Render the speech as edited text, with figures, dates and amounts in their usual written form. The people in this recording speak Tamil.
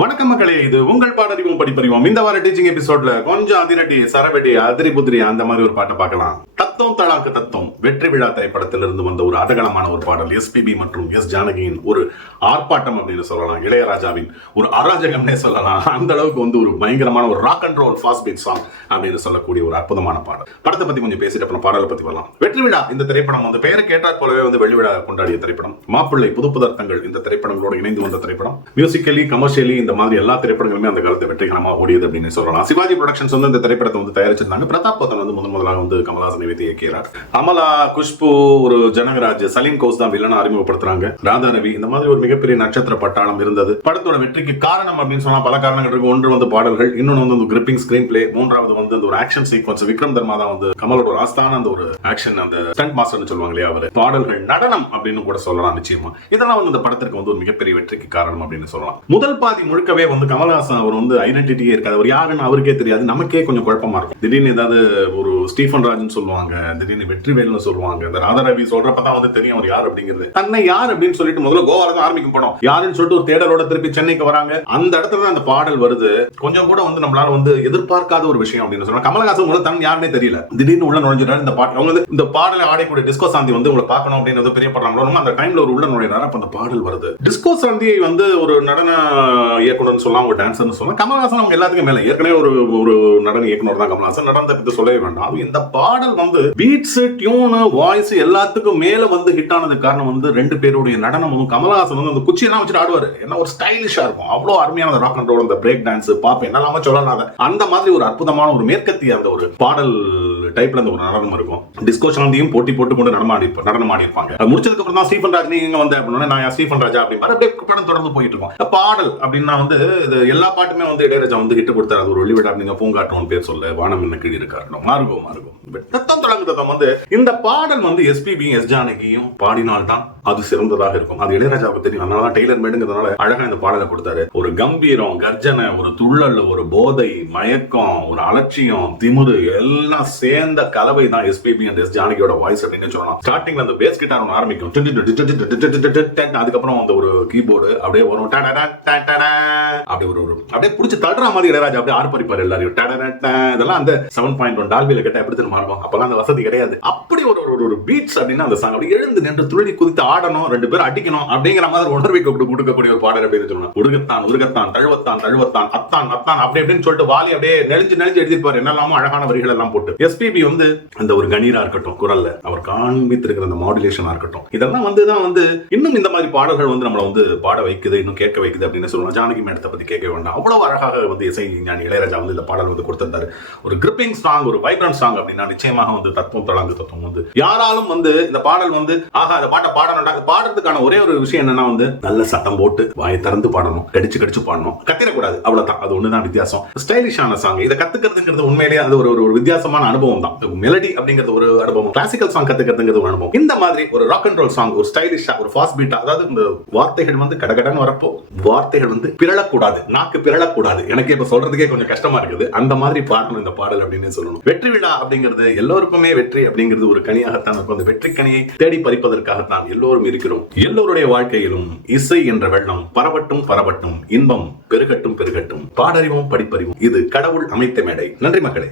வணக்கம் மக்களே, இது உங்கள் பாடறிவோம் படிப்பறிவோம். இந்த வார டீச்சிங் எபிசோட்ல கொஞ்சம் அதிரடி சரவெடி அதிரி புதிரி அந்த மாதிரி ஒரு பாட்டை பார்க்கலாம். தத்துவம் தளாக்கு தத்துவம் வெற்றி விழா திரைப்படத்திலிருந்து வந்த ஒரு அதகலமான ஒரு பாடல். எஸ்பிபி மற்றும் எஸ் ஜானகியின் ஒரு ஆர்ப்பாட்டம் அப்படின்னு சொல்லலாம். இளையராஜாவின் ஒரு அராஜகம்னே சொல்லலாம். அந்த அளவுக்கு ஒரு பயங்கரமான ஒரு rock and roll fast beat song அப்படின்னு சொல்லக்கூடிய ஒரு அற்புதமான பாடல். படத்தை பத்தி கொஞ்சம் பேசிட்டு அப்புறம் பாடலை பத்தி வரலாம். வெற்றி விழா இந்த திரைப்படம் பெயரை கேட்டால் போலவே வெள்ளி விழா கொண்டாடிய திரைப்படம். மாப்பிள்ளை புது புதர்த்தங்கள் இந்த திரைப்படங்களோடு இணைந்து வந்த திரைப்படம். மியூசிக்கலி கமர்ஷியலி இந்த மாதிரி எல்லா திரைப்படங்களுமே அந்த காலத்தை வெற்றிகரமா ஓடியது அப்படின்னு சொல்லலாம். சிவாஜி புரொடக்ஷன்ஸ் இந்த திரைப்படத்தை தயாரிச்சிருந்தாங்க. பிரதாப் போத்தன் முதலாக கமல்ஹாசனை வைத்து இயக்கிறார். அமலா, குஷ்பு, ஒரு ஜனகராஜ், சலீம் கௌஸ் தான் வில்லனா அறிமுகப்படுத்துறாங்க. ராதா ரவி இந்த மாதிரி ஒரு மிகப்பெரிய நட்சத்திர பட்டாளம் இருந்தது. படத்தோட வெற்றிக்கு காரணம் அப்படின்னு சொன்னா பல காரணங்கள் இருக்கு. ஒன்று பாடல்கள், இன்னொன்று கிரிப்பிங் ஸ்கிரீன் பிளே, மூன்றாவது அந்த ஒரு ஆக்ஷன் சீக்வன்ஸ். விக்ரம் தர்மா தான் கமலோட ஆஸ்தான அந்த ஒரு ஆக்ஷன் அந்த ஸ்டண்ட் மாஸ்டர்னு சொல்லுவாங்க இல்லையா அவர். பாடல்கள், நடனம் அப்படின்னு கூட சொல்லலாம். நிச்சயமா இதெல்லாம் இந்த படத்திற்கு ஒரு மிகப்பெரிய வெற்றிக்கு காரணம் அப்படின்னு சொல்லலாம். முதல் பாதி முழுக்கவே கமல்ஹாசன் அவர் ஐடென்டிட்டியே இருக்காது. அவர் யாருன்னு அவருக்கே தெரியாது. நமக்கே கொஞ்சம் குழப்பமா இருக்கும். திடீர்னு ஏதாவது ஒரு ஸ்டீஃபன் ராஜ்னு சொல்லுவாங்க, திடீர்னு வெற்றிவேல்னு சொல்லுவாங்க. இந்த ராதா ரவி சொல்றப்பதான் தெரியும் அவர் யார் அப்படிங்கிறது. தன்னை யார் அப்படின்னு சொல்லிட்டு முதல்ல கோவால தான் ஆரம்பிக்கும் படம். யாருன்னு சொல்லிட்டு ஒரு தேடலோட திருப்பி சென்னைக்கு வராங்க. அந்த இடத்துல தான் அந்த பாடல் வருது. கொஞ்சம் கூட நம்மளால எதிர்பார்க்காத ஒரு விஷயம் அப்படின்னு சொல்றாங்க. கமல்ஹாசன் முதல்ல தன் யாருன்னே தெரியல. திடீர்னு உள்ள நுழைஞ்சிட்டாரு. இந்த பாட்டு அவங்க இந்த பாடலை ஆடக்கூடிய டிஸ்கோ சாந்தி உங்களை பார்க்கணும் அப்படின்னு பெரிய படுறாங்களோ அந்த டைம்ல ஒரு உள்ள நுழையிறாரு. அப்ப அந்த பாடல் வருது. டிஸ்கோ சாந்தியை ஒரு நடன இயக்குனர் சொல்லலாம், ஒரு டான்சர்னு சொல்லலாம். கமல்ஹாசன் அவங்க எல்லாத்துக்கும் மேல ஏற்கனவே ஒரு நடன இயக்குனர் தான் கமல்ஹாசன். நடனத்தை பத்தி சொல்லவே வேண்டாம். இந்த பாடல் பீட்ஸ், டியூன், வாய்ஸ் எல்லாத்துக்கும் மேல ஹிட் ஆனதுக்கு காரணம் ரெண்டு பேருடைய நடனமும். கமல்ஹாசன் அந்த குச்சியெல்லாம் வச்சுட்டு ஆடுவாரு. என்ன ஒரு ஸ்டைலிஷா இருக்கும். அவ்வளவு அருமையான ராக் அண்ட் ரோல், அந்த பிரேக் டான்ஸ், பாப் என்னெல்லாம சொல்லலாம். அந்த மாதிரி ஒரு அற்புதமான ஒரு மேற்கத்திய அந்த ஒரு பாடல் டைப்ல அந்த ஒரு நடனம் இருக்கும். டிஸ்கோ சாந்தியும் போட்டி போட்டு கொண்டு நடனம் ஆடி இருப்பாங்க. முடிச்சதுக்கு அப்புறம் தான் ஸ்டீஃபன் ராஜ் நீங்க அப்படின்னா நான் ஸ்டீஃபன் ராஜா அப்படின்னு படம் தொடர்ந்து போயிட்டு இருக்கும். பாடல் அப்படின்னா இது எல்லா பாட்டுமே இளையராஜா ஹிட் கொடுத்தாரு. அது ஒரு வெளிவிடா நீங்க பூங்காற்றோன்னு பேர் சொல்ல, வானம் என்ன கீழ் இருக்காரு, மாறுகோ தத்தம் தொடங்கு தத்தம் இந்த பாடல் எஸ்பிபி எஸ் ஜானகியும் பாடினால்தான் அது சிறந்ததாக இருக்கும். அது இளையராஜாவுக்கு தெரியும். அதனாலதான் டெய்லர் மேடுங்கிறதுனால அழகா இந்த பாடலை கொடுத்தாரு. ஒரு கம்பீரம், கர்ஜனை, ஒரு துள்ளல், ஒரு போதை, மயக்கம், ஒரு அலட்சியம், திமுரு எல்லாம் சேர்ந்த கலவை தான் எஸ்பிபி அண்ட் எஸ் ஜானகியோட வாய்ஸ் அப்படின்னு சொல்லலாம். ஸ்டார்டிங்ல அந்த பேஸ் கிட்டார் ஒன்று ஆரம்பிக்கும். அதுக்கப்புறம் ஒரு கீபோர்டு அப்படியே வரும். அப்படியே புடிச்சு தள்ளுற மாதிரி இளையராஜா அப்படியே ஆர்ப்பரிப்பார் எல்லாரையும். இதெல்லாம் அந்த 7.1 டால்பியில கேட்டா எப்படி தெரியுமா இருக்கும். அப்பெல்லாம் அந்த வசதி கிடையாது. அப்படி ஒரு பீட்ஸ் அப்படின்னா அந்த சாங் அப்படி எழுந்து நின்று துள்ளி குதித்து ஆடணும், ரெண்டு பேரும் அடிக்கணும் அப்படிங்கிற மாதிரி உணர்வை கொடுக்கக்கூடிய ஒரு பாடல் அப்படின்னு சொல்லணும். உருகத்தான் தழுவத்தான் அத்தான் அப்படி அப்படின்னு சொல்லிட்டு வாலி அப்படியே நெளிஞ்சு எழுதிப்பாரு. என்னெல்லாமோ அழகான வரிகள் எல்லாம் போட்டு எஸ்பிபி அந்த ஒரு கணீரா இருக்கட்டும், குரல்ல அவர் காண்பித்திருக்கிற அந்த மாடுலேஷனா இருக்கட்டும், இதெல்லாம் இன்னும் இந்த மாதிரி பாடல்கள் நம்மள பாட வைக்குது, இன்னும் கேட்க வைக்குது அப்படின்னு சொல்லலாம். ஜானகி மேடத்தை பத்தி கேட்க வேண்டாம். அவ்வளவு அழகாக இசை ஞானி இளையராஜா இந்த பாடல் கொடுத்திருந்தாரு. ஒரு கிரிப்பிங் சாங், ஒரு வைப்ரண்ட் சாங் அப்படின்னா நிச்சயமாக தத்துவம் தளாங்கு தத்துவம் யாராலும் இந்த பாடல் ஆகா அந்த பாட்டை பாடுறதுக்கான ஒரே ஒரு விஷயம் என்னன்னா நல்ல சத்தம் போட்டு வாயை திறந்து பாடணும், கடிச்சு பாடணும், கத்திரக்கூடாது. அவ்வளவுதான். அது ஒண்ணுதான் வித்தியாசம். ஸ்டைலிஷான சாங். இதை கத்துக்கிறதுங்கிறது உண்மையிலேயே அது ஒரு வித்தியாசமான அனுபவம் தான். மெலடி அப்படிங்கிறது ஒரு அனுபவம், கிளாசிக்கல் சாங் கத்துக்கிறதுங்கிறது ஒரு அனுபவம். இந்த மாதிரி ஒரு ராக் அண்ட் ரோல் சாங், ஒரு ஸ்டைலிஷா, ஒரு ஃபாஸ்ட் பீட்டா, அதாவது இந்த வார்த்தைகள் கடகடன்னு வரப்போ வார்த்தைகள் பிறழக்கூடாது, நாக்கு பிறழக்கூடாது. எனக்கு இப்ப சொல்றதுக்கே கொஞ்சம் கஷ்டமா இருக்குது. அந்த மாதிரி பாடணும் இந்த பாடல் அப்படின்னு சொல்லணும். வெற்றி விழா அப்படிங்கிறது எல்லோருக்குமே வெற்றி அப்படிங்கிறது ஒரு கனியாகத்தான் இருக்கும். அந்த வெற்றி கனியை தேடி பறிப்பதற்காகத்தான் எல்லோரும் இருக்கிறோம். எல்லோருடைய வாழ்க்கையிலும் இசை என்ற வெள்ளம் பரவட்டும், இன்பம் பெருகட்டும். பாடறிவோம் படிப்பறிவோம். இது கடவுள் அமைத்த மேடை. நன்றி மக்களே.